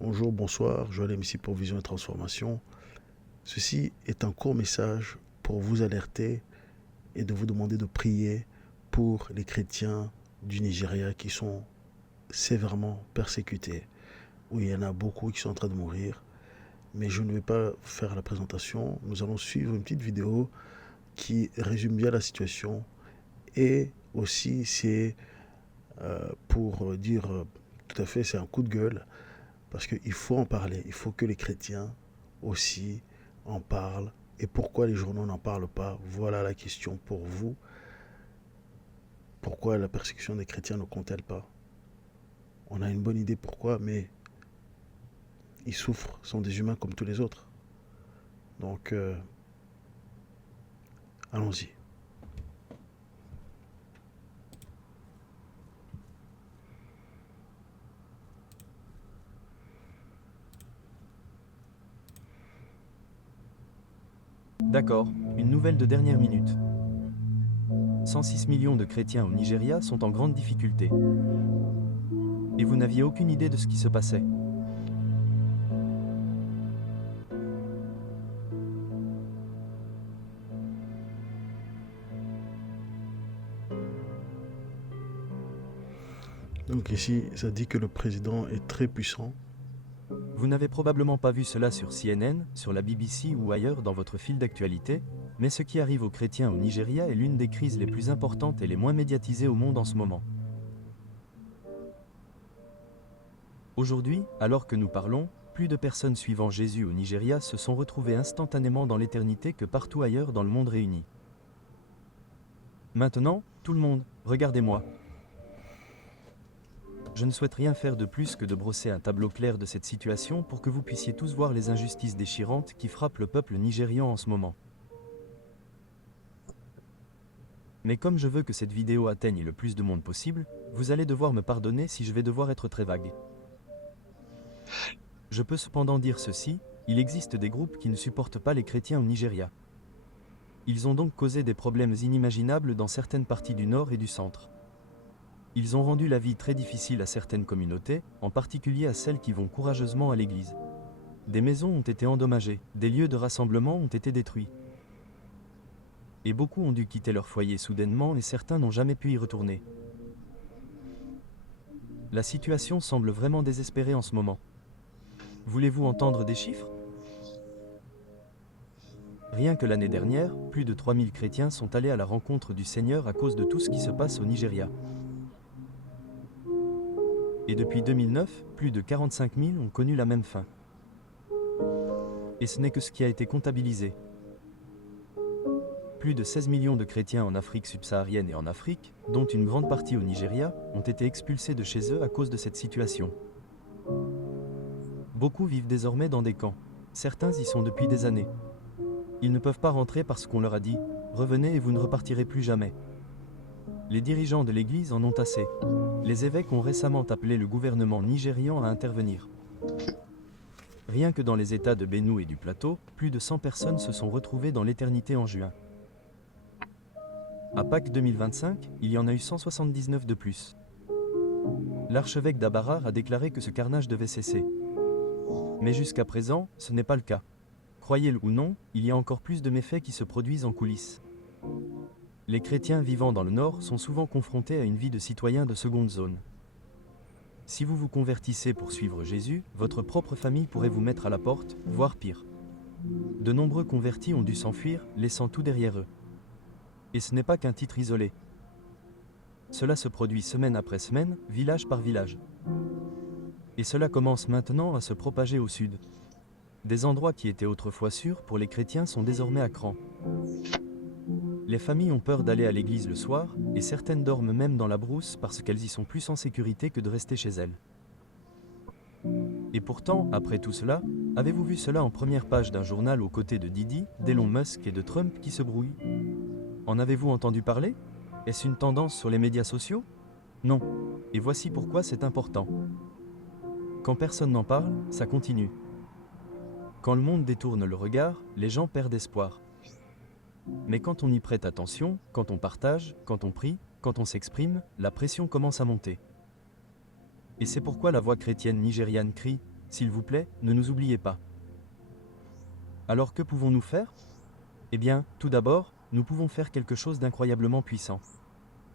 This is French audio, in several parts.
Bonjour, bonsoir, Joël ici pour Vision et Transformation. Ceci est un court message pour vous alerter et de vous demander de prier pour les chrétiens du Nigeria qui sont sévèrement persécutés. Oui, il y en a beaucoup qui sont en train de mourir, mais je ne vais pas faire la présentation. Nous allons suivre une petite vidéo qui résume bien la situation et aussi c'est pour dire tout à fait c'est un coup de gueule parce qu'il faut en parler, il faut que les chrétiens aussi en parlent. Et pourquoi les journaux n'en parlent pas? Voilà la question pour vous. Pourquoi la persécution des chrétiens ne compte-t-elle pas? On a une bonne idée pourquoi, mais ils souffrent, sont des humains comme tous les autres. Donc, allons-y. D'accord, une nouvelle de dernière minute. 106 millions de chrétiens au Nigeria sont en grande difficulté. Et vous n'aviez aucune idée de ce qui se passait. Donc ici, ça dit que le président est très puissant. Vous n'avez probablement pas vu cela sur CNN, sur la BBC ou ailleurs dans votre fil d'actualité, mais ce qui arrive aux chrétiens au Nigeria est l'une des crises les plus importantes et les moins médiatisées au monde en ce moment. Aujourd'hui, alors que nous parlons, plus de personnes suivant Jésus au Nigeria se sont retrouvées instantanément dans l'éternité que partout ailleurs dans le monde réuni. Maintenant, tout le monde, regardez-moi. Je ne souhaite rien faire de plus que de brosser un tableau clair de cette situation pour que vous puissiez tous voir les injustices déchirantes qui frappent le peuple nigérian en ce moment. Mais comme je veux que cette vidéo atteigne le plus de monde possible, vous allez devoir me pardonner si je vais devoir être très vague. Je peux cependant dire ceci, il existe des groupes qui ne supportent pas les chrétiens au Nigeria. Ils ont donc causé des problèmes inimaginables dans certaines parties du nord et du centre. Ils ont rendu la vie très difficile à certaines communautés, en particulier à celles qui vont courageusement à l'église. Des maisons ont été endommagées, des lieux de rassemblement ont été détruits. Et beaucoup ont dû quitter leur foyer soudainement et certains n'ont jamais pu y retourner. La situation semble vraiment désespérée en ce moment. Voulez-vous entendre des chiffres? Rien que l'année dernière, plus de 3000 chrétiens sont allés à la rencontre du Seigneur à cause de tout ce qui se passe au Nigeria. Et depuis 2009, plus de 45 000 ont connu la même fin. Et ce n'est que ce qui a été comptabilisé. Plus de 16 millions de chrétiens en Afrique subsaharienne et en Afrique, dont une grande partie au Nigeria, ont été expulsés de chez eux à cause de cette situation. Beaucoup vivent désormais dans des camps. Certains y sont depuis des années. Ils ne peuvent pas rentrer parce qu'on leur a dit « Revenez et vous ne repartirez plus jamais ». Les dirigeants de l'Église en ont assez. Les évêques ont récemment appelé le gouvernement nigérian à intervenir. Rien que dans les États de Benue et du Plateau, plus de 100 personnes se sont retrouvées dans l'éternité en juin. À Pâques 2025, il y en a eu 179 de plus. L'archevêque d'Abarar a déclaré que ce carnage devait cesser. Mais jusqu'à présent, ce n'est pas le cas. Croyez-le ou non, il y a encore plus de méfaits qui se produisent en coulisses. Les chrétiens vivant dans le Nord sont souvent confrontés à une vie de citoyens de seconde zone. Si vous vous convertissez pour suivre Jésus, votre propre famille pourrait vous mettre à la porte, voire pire. De nombreux convertis ont dû s'enfuir, laissant tout derrière eux. Et ce n'est pas qu'un titre isolé. Cela se produit semaine après semaine, village par village. Et cela commence maintenant à se propager au sud. Des endroits qui étaient autrefois sûrs pour les chrétiens sont désormais à cran. Les familles ont peur d'aller à l'église le soir, et certaines dorment même dans la brousse parce qu'elles y sont plus en sécurité que de rester chez elles. Et pourtant, après tout cela, avez-vous vu cela en première page d'un journal aux côtés de Didi, d'Elon Musk et de Trump qui se brouillent? En avez-vous entendu parler? Est-ce une tendance sur les médias sociaux? Non. Et voici pourquoi c'est important. Quand personne n'en parle, ça continue. Quand le monde détourne le regard, les gens perdent espoir. Mais quand on y prête attention, quand on partage, quand on prie, quand on s'exprime, la pression commence à monter. Et c'est pourquoi la voix chrétienne nigériane crie s'il vous plaît, ne nous oubliez pas. Alors que pouvons-nous faire? Eh bien, tout d'abord, nous pouvons faire quelque chose d'incroyablement puissant.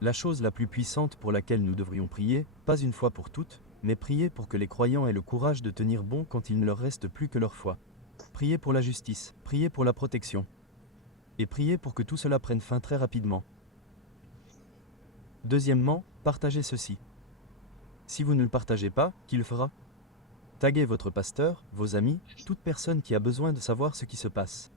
La chose la plus puissante pour laquelle nous devrions prier, pas une fois pour toutes, mais prier pour que les croyants aient le courage de tenir bon quand il ne leur reste plus que leur foi. Prier pour la justice, prier pour la protection. Et prier pour que tout cela prenne fin très rapidement. Deuxièmement, partagez ceci. Si vous ne le partagez pas, qui le fera? Taguez votre pasteur, vos amis, toute personne qui a besoin de savoir ce qui se passe.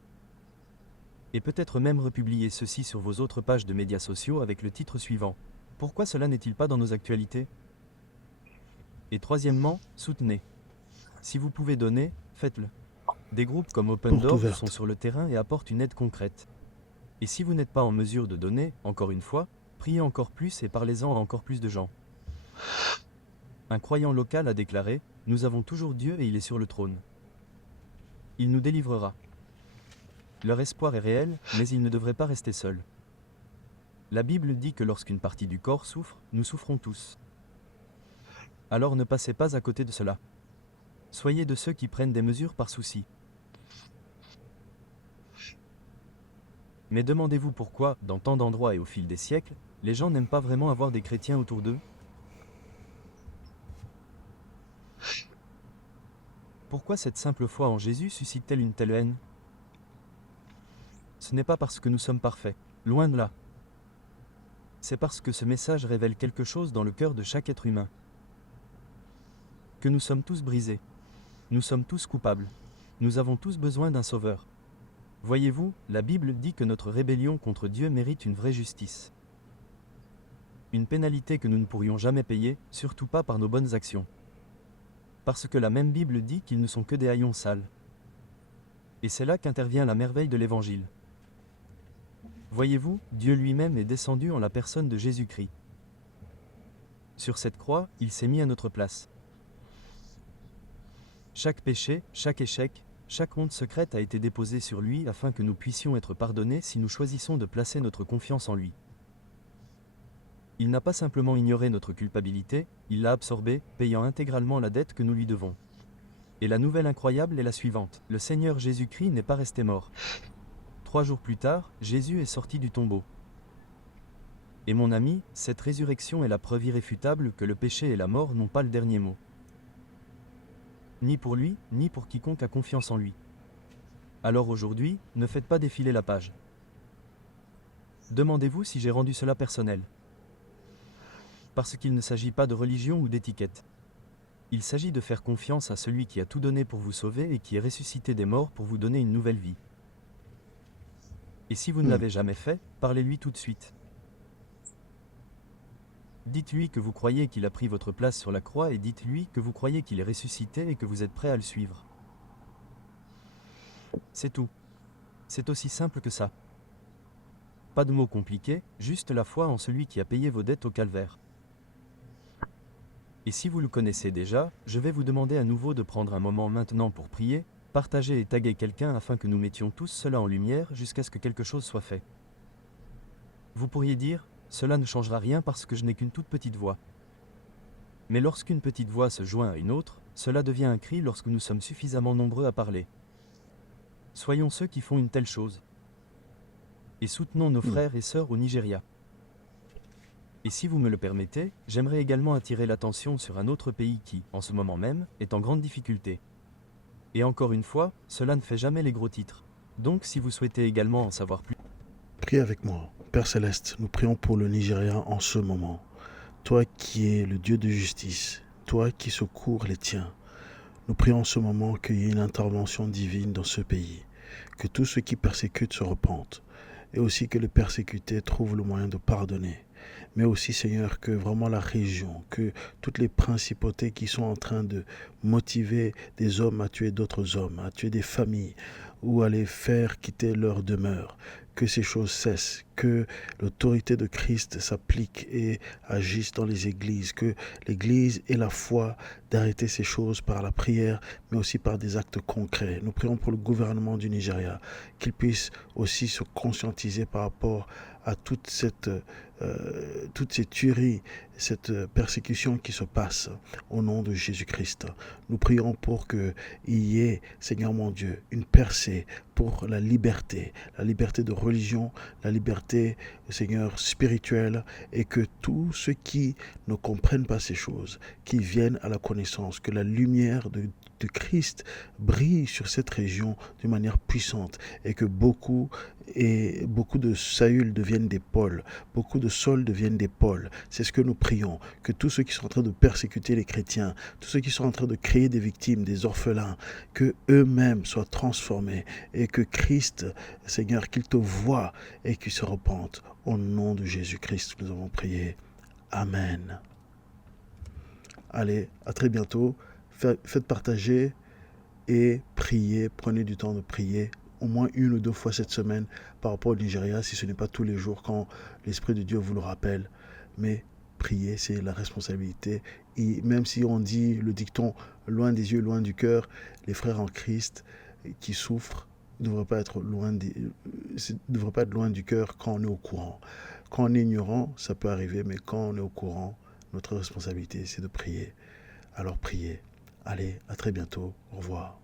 Et peut-être même republier ceci sur vos autres pages de médias sociaux avec le titre suivant. Pourquoi cela n'est-il pas dans nos actualités? Et troisièmement, soutenez. Si vous pouvez donner, faites-le. Des groupes comme Open Porte Doors ouverte. sont sur le terrain et apportent une aide concrète. Et si vous n'êtes pas en mesure de donner, encore une fois, priez encore plus et parlez-en à encore plus de gens. Un croyant local a déclaré, « Nous avons toujours Dieu et il est sur le trône. Il nous délivrera. » Leur espoir est réel, mais ils ne devraient pas rester seuls. La Bible dit que lorsqu'une partie du corps souffre, nous souffrons tous. Alors ne passez pas à côté de cela. Soyez de ceux qui prennent des mesures par souci. Mais demandez-vous pourquoi, dans tant d'endroits et au fil des siècles, les gens n'aiment pas vraiment avoir des chrétiens autour d'eux? Pourquoi cette simple foi en Jésus suscite-t-elle une telle haine? Ce n'est pas parce que nous sommes parfaits, loin de là. C'est parce que ce message révèle quelque chose dans le cœur de chaque être humain. Que nous sommes tous brisés. Nous sommes tous coupables. Nous avons tous besoin d'un sauveur. Voyez-vous, la Bible dit que notre rébellion contre Dieu mérite une vraie justice. Une pénalité que nous ne pourrions jamais payer, surtout pas par nos bonnes actions. Parce que la même Bible dit qu'ils ne sont que des haillons sales. Et c'est là qu'intervient la merveille de l'Évangile. Voyez-vous, Dieu lui-même est descendu en la personne de Jésus-Christ. Sur cette croix, il s'est mis à notre place. Chaque péché, chaque échec, chaque honte secrète a été déposée sur lui afin que nous puissions être pardonnés si nous choisissons de placer notre confiance en lui. Il n'a pas simplement ignoré notre culpabilité, il l'a absorbée, payant intégralement la dette que nous lui devons. Et la nouvelle incroyable est la suivante, le Seigneur Jésus-Christ n'est pas resté mort. 3 jours plus tard, Jésus est sorti du tombeau. Et mon ami, cette résurrection est la preuve irréfutable que le péché et la mort n'ont pas le dernier mot. Ni pour lui, ni pour quiconque a confiance en lui. Alors aujourd'hui, ne faites pas défiler la page. Demandez-vous si j'ai rendu cela personnel. Parce qu'il ne s'agit pas de religion ou d'étiquette. Il s'agit de faire confiance à celui qui a tout donné pour vous sauver et qui est ressuscité des morts pour vous donner une nouvelle vie. Et si vous ne l'avez jamais fait, parlez-lui tout de suite. Dites-lui que vous croyez qu'il a pris votre place sur la croix et dites-lui que vous croyez qu'il est ressuscité et que vous êtes prêt à le suivre. C'est tout. C'est aussi simple que ça. Pas de mots compliqués, juste la foi en celui qui a payé vos dettes au calvaire. Et si vous le connaissez déjà, je vais vous demander à nouveau de prendre un moment maintenant pour prier, partager et taguer quelqu'un afin que nous mettions tous cela en lumière jusqu'à ce que quelque chose soit fait. Vous pourriez dire, cela ne changera rien parce que je n'ai qu'une toute petite voix. Mais lorsqu'une petite voix se joint à une autre, cela devient un cri lorsque nous sommes suffisamment nombreux à parler. Soyons ceux qui font une telle chose. Et soutenons nos frères et sœurs au Nigeria. Et si vous me le permettez, j'aimerais également attirer l'attention sur un autre pays qui, en ce moment même, est en grande difficulté. Et encore une fois, cela ne fait jamais les gros titres. Donc si vous souhaitez également en savoir plus... Priez avec moi. Père Céleste, nous prions pour le Nigeria en ce moment. Toi qui es le Dieu de justice, toi qui secours les tiens, nous prions en ce moment qu'il y ait une intervention divine dans ce pays, que tous ceux qui persécutent se repentent, et aussi que les persécutés trouvent le moyen de pardonner. Mais aussi, Seigneur, que vraiment la région, que toutes les principautés qui sont en train de motiver des hommes à tuer d'autres hommes, à tuer des familles, ou à les faire quitter leur demeure, que ces choses cessent, que l'autorité de Christ s'applique et agisse dans les églises, que l'Église ait la foi d'arrêter ces choses par la prière, mais aussi par des actes concrets. Nous prions pour le gouvernement du Nigeria, qu'il puisse aussi se conscientiser par rapport à toute cette toutes ces tueries, cette persécution qui se passe au nom de Jésus-Christ. Nous prions pour qu'il y ait, Seigneur mon Dieu, une percée pour la liberté de religion, la liberté, Seigneur, spirituelle, et que tous ceux qui ne comprennent pas ces choses, qui viennent à la connaissance, que la lumière de Christ brille sur cette région d'une manière puissante, et que beaucoup de Saül deviennent des Paul, beaucoup de Saul deviennent des Paul. C'est ce que nous prions, que tous ceux qui sont en train de persécuter les chrétiens, tous ceux qui sont en train de créer des victimes, des orphelins, que eux-mêmes soient transformés et que Christ, Seigneur, qu'il te voie et qu'il se repente. Au nom de Jésus-Christ, nous avons prié. Amen. Allez, à très bientôt. Faites partager et priez. Prenez du temps de prier au moins 1 ou 2 fois cette semaine par rapport au Nigeria, si ce n'est pas tous les jours quand l'Esprit de Dieu vous le rappelle. Mais prier, c'est la responsabilité. Et même si on dit le dicton loin des yeux, loin du cœur, les frères en Christ qui souffrent ne devraient pas être loin du cœur quand on est au courant. Quand on est ignorant, ça peut arriver, mais quand on est au courant, notre responsabilité, c'est de prier. Alors priez. Allez, à très bientôt. Au revoir.